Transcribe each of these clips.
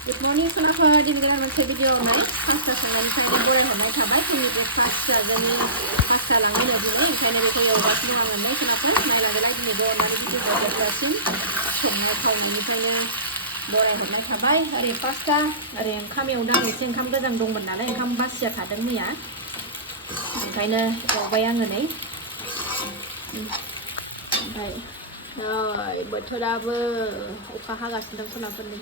Good morning, sonaफोर दिनै गोदान मोनसे भिडिअ होनानै पास्ता संनायनिफ्रायनो बरायहरनाय थाबाय फुंनि ब्रेकफास्ट जाजानि पास्ता लांनो दिनै ओंखायनो बेखौ एवगासिनो आङो नै सोनाफोर नायलांदोलाय दिनैबो अननानै भिडिअखौ जोबजासिम संनाय खावनायनिफ्रायनो बरायहरनाय थाबाय ओरै पास्ता ओरै ओंखाम एवदों आं एसे ओंखाम गोजां दंमोन नालाय ओंखाम बासिया थादों मैया ओंखायनो एवबाय आङो नै ओमफ्राय बोथोराबो अखा हागासिनो दं सोनाफोरनि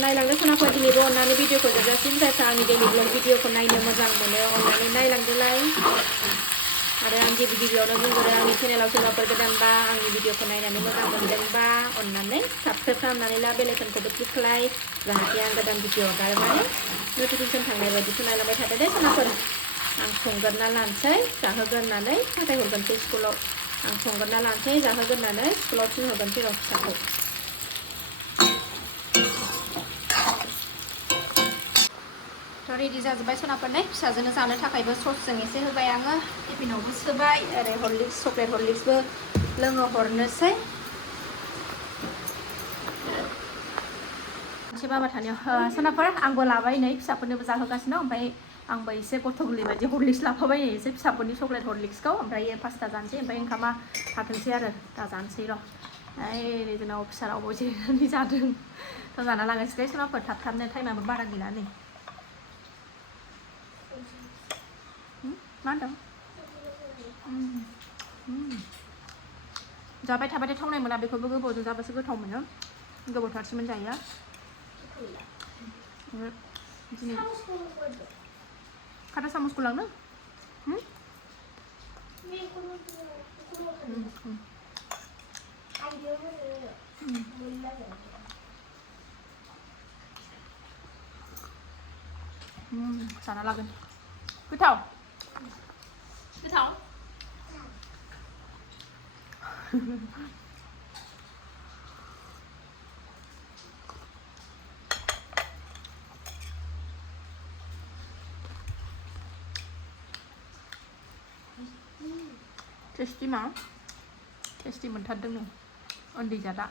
नायलांदो सोनाफोर दिनैबो अननानै भिडिअखौ जोबजासिम जायफ्रा आंनि दैलि ब्लग भिडिअखौ नायनो मोजां मोनो अननानै नायलांदोलाय आरो आं गिबियावनो बुंगोरो आंनि चेनेलाव सोरबाफोर गोदानबा आंनि भिडिअखौ नायनानै मोजां मोनदोंबा अननानै साबस्क्राइब खालामनानै ला बेल आइकनखौबो क्लिक खालाय जाहाथे आं गोदान भिडिअ हगारबानो नटिफिकेसन थांनाय बायदिखौ नायलांबाय थादो दे सोनाफोर आं संगोरना लानोसै जाहोगोरनानै फाथायहरगोनसै स्कुलाव आं संगोरना लानोसै जाहोगोरनानै स्कुलाव थिनहरगोनसै र' फिसाखौ रेडि जाजोब्बाय सोनाफोर नै फिसाजोनो जानो थाखायबो ससजों एसे होबाय आङो टिफिनावबो सोबाय ओरै हरलिक्स चक्लेट हरलिक्सबो लोङो हरनोसै एसे बाबा थानायाव सोनाफोर आंबो लाबाय नै फिसाफोरनोबो जाहोगासिनो ओमफ्राय आंबो एसे गथ' गोरलै बायदि हरलिक्स लाफाबाय एसे फिसाफोरनि चक्लेट हरलिक्सखौ ओमफ्राय पास्ता जानोसै ओमफ्राय ओंखामा थाथोंसै आरो दा जानोसै र' ओइ जोंनाव अफिसारावबो जिरायनानै जादों थ' जाना लागासिनो सोनाफोर थाब टाइमाबो बारा गैला नै मा होनदों जाबाय थाबाथाय थावनाय मोना बेखौबो गोबावजों जाबासो गोथाव मोनो गोबावथारसो मोनजायो दिनै खाटा सामुसखौ लांनो जाना लागोन गोथाव टेस्टि मोनथारदों नो उन्दै जादा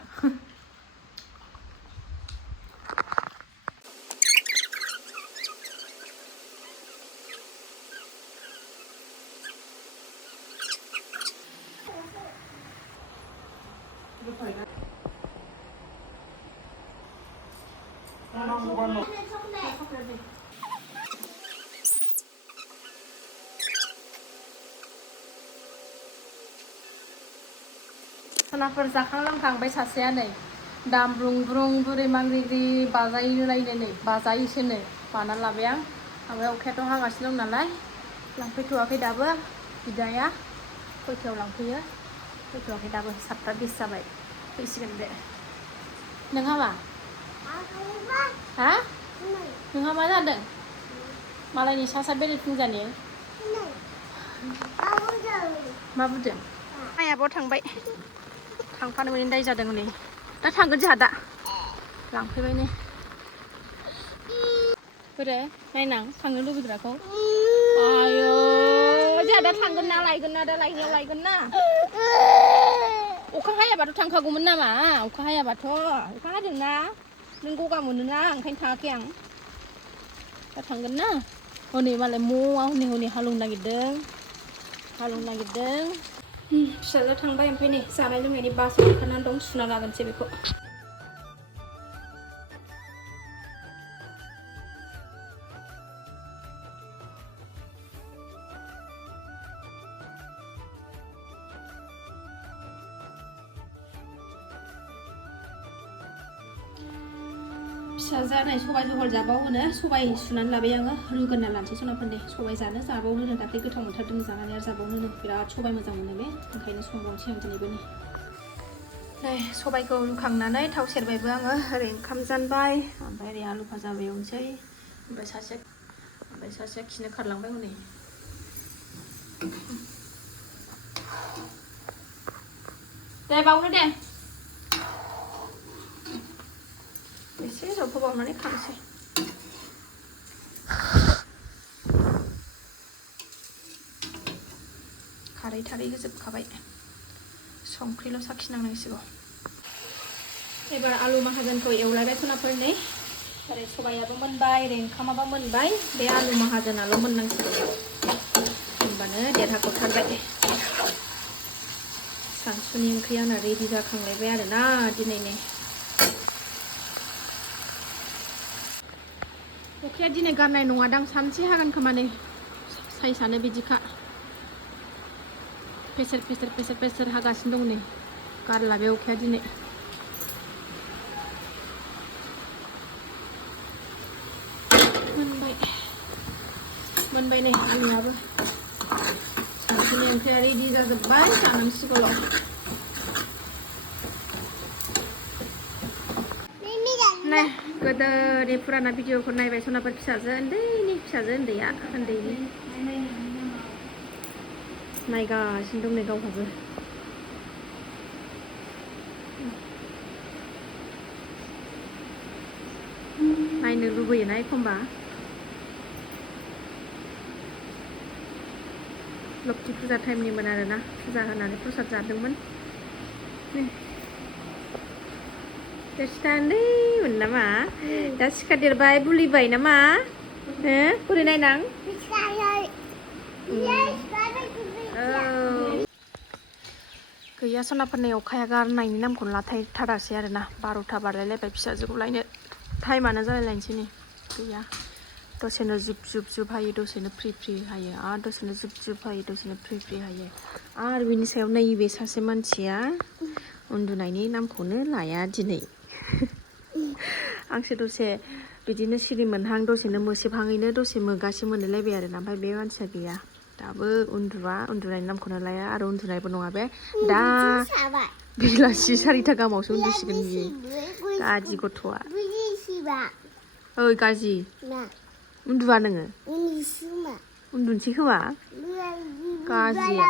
सोनाफोर जाखां लोंखांबाय सासेया नै दाम ब्रुं ब्रुं बुरै मांग्रिग्रि बाजायोलायनो नै बाजायोसो नै बानानै लाबाय आं ओमफ्राय अखायाथ' हागासिनो दं नालाय लांफैथ'वाखै दाबो बिदाया खयथायाव लांफैयो फैथ'वाखै दाबो 7:20 जाबाय फैसिगोन बे नोंहा मा हा नोंहा मा जादों मालायनि सा बेरायफुंजानि मा बुदों मायाबो थांबाय थांफानो मोनैनि दाय जादों नै दा थांगोन जोंहा दा लांफैबाय नै बोरो नायनां थांनो लुबैग्राखौ आयौ जोंहा दा थांगोन ना लायगोन ना दा लायनायाव लायगोन ना अखा हायाबाथ' थांखागौमोन नामा अखा हायाबाथ' अखा हादोंना नों गगा मोनोना ओंखायनो थाङाखै आं दा थांगोन ना हनै मालाय म'आ हनै हालेवनो नागिरदों फिसाजोआ थांबाय ओमफ्राय नै जानाय लोंनायनि बासन ओंखारनानै दं सुना लागोनसै बेखौ फिसाजोआ नै सबाइ जहल जाबाव होनो सबाइ सुनानै लाबाय आङो रुगोरना लानोसै सोनाफोरनि सबाइ जानो जाबावनो दाख्लै गोथाव मोनथारदों जानानै आरो जाबावनो बिराद सबाइ मोजां मोनो बे ओंखायनो संबावनोसै आं दिनैबो नै सबाइखौ रुखांनानै थाव सेरबायबो आङो ओरै ओंखाम जानबाय ओमफ्राय ओरै आलु भाजाबो एवनोसै ओमफ्राय सासेया खिनो खारलांबाय हनै दे बावनो दे एसे जबहोबावनानै खानोसै खारै थारै होजोबखाबाय संख्रिल' साखिनांसिगौ एबार आलु माहाजोनखौ एवलायबाय सनाफोरनि ओरै सबायाबो मोनबाय ओरै ओंखामाबो मोनबाय बे आलु माहाजोनाल' मोननांसिगौ होमबानो देरहागथारबाय सानसुनि ओंख्रिया आंना रेडि जाखांलायबाय आरोना दिनैनि अखाया दिनै गारनाय नङादां सानसे हागोन खोमा नै साइसआनो बिदिखा पेसेर पेसेर पेसेर पेसेर हागासिनो दं नै गारला बे अखाया दिनै मोनबाय नै आलुआबो सानसुनि ओंख्रिया रेडि जाजोब्बाय जानांसिगौल' नै गोदोनि फुराना भिडिअखौ नायबाय सनाफोर फिसाजो उन्दैया उन्दैनि नायगासिनो दं नै गावहाबो नायनो लुबैयोना एखमबा लक्ष्मी फुजा टाइमनिमोन आरोना फुजा होनानै प्रसाद जादोंमोन देरसिना उन्दैमोन नामा दा सिखादेरबाय बुलिबाय नामा बोरै नायनां गैया सनाफोरनि अखाया गारनायनि नामखौनो लाथारथारासै आरोना 12था बारलायलायबाय फिसाजोखौ लायनो टाइमानो जालायलायनोसै नै गैया दसेनो जुब जुब जुब हायो दसेनो फ्रि फ्रि हायो आरो दसेनो जुब जुब हायो दसेनो फ्रि फ्रि हायो आरो बिनि सायाव नैबे सासे मानसिया उन्दुनायनि नामखौनो लाया दिनै आंसो दसे बिदिनो सिरि मोनहां दसेनो मोसेबहाङैनो दसे मोगासे मोनलायलायबाय आरोना ओमफ्राय बे मानसिया गैया दाबो उन्दुनायनि नामखौनो लाया आरो उन्दुनायबो नङा बे दा बेलासि 4टा गाहामावसो उन्दुसिगोन बियो गाजि गथ'आ ओइ गाजि उन्दुआ नोङो उन्दुनोसै खोमा गाजिया